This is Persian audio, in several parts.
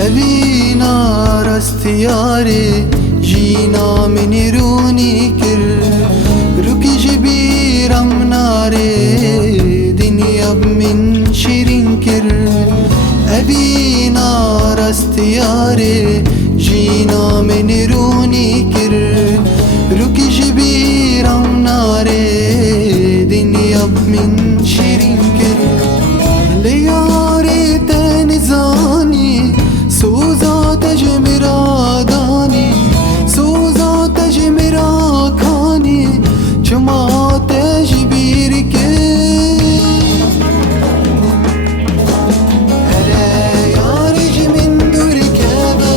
أبينا راستياري جينا من روني كر ركي جبير مناري دنيا من شيرين كر أبينا راستياري جينا من روني كر ركي جبير مناري دنيا من شيرين كر لياري تنزاني سوزا تجمرا داني سوزا تجمرا كاني جما تجبير كي هلا ياري جمن دور كابا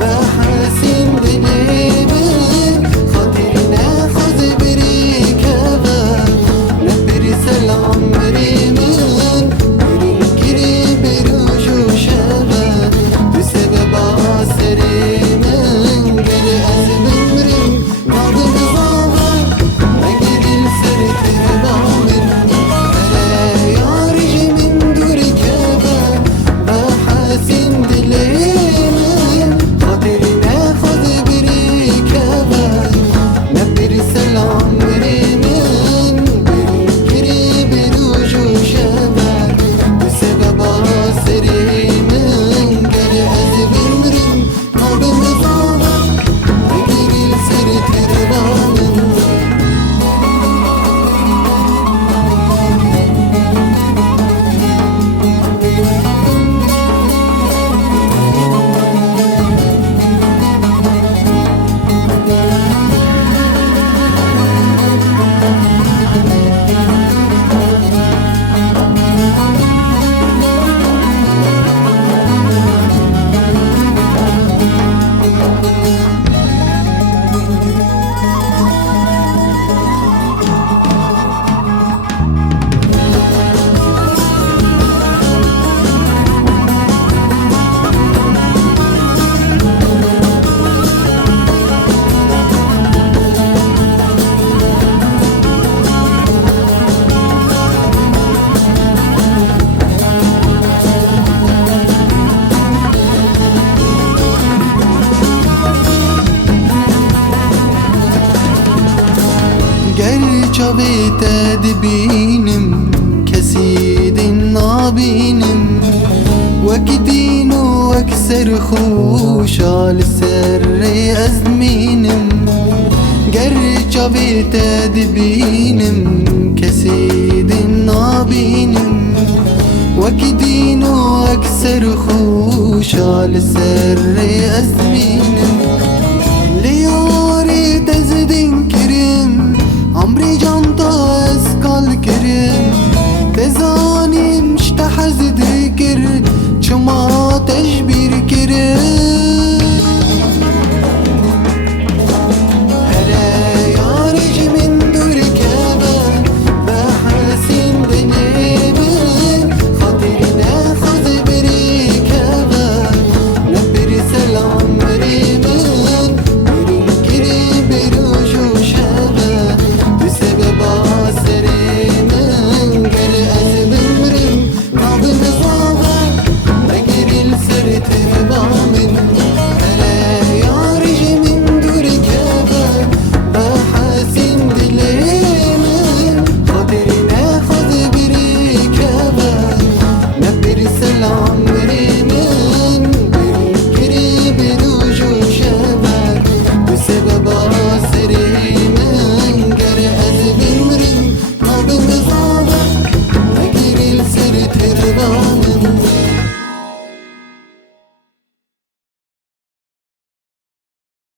بحسين دليبا خاطرنا خذ بريكابا نبر سلام مريمن برنكري بروجو شابا بسبب عسري من قل أزمن مرم ناضم ضابا مقر السرت البامن هلا يارج من دور كابا بحسين دليمن خاطرنا خذ بريكابا نبر سلام مريمن برنكري بروجو شابا بسبب عسري من قل أزمن مرم ناضم ضابا مقر السرت البامن Gerçi تدبينم كسيد نابينم وكدين واكسر خوش على السر أزمينم gerçi تدبينم كسيد نابينم وكدين واكسر خوش على السر أزمينم لياري تزدين كريم عمري جانتا اسكال كريم تزاني مشتحز ذكر شما تجبير كريم هلا يارج من دور كابا بحسين دنيبن خاطرنا خذ بريكابا نبر سلام مريمن برنكري بروجو شابا بسبب عسري من قل أزمن مرم ناضم ضابا مقر السرت البامن هلا يارج من دور كابا بحسين دليمن خاطرنا خذ بريكابا نبر سلام مريمن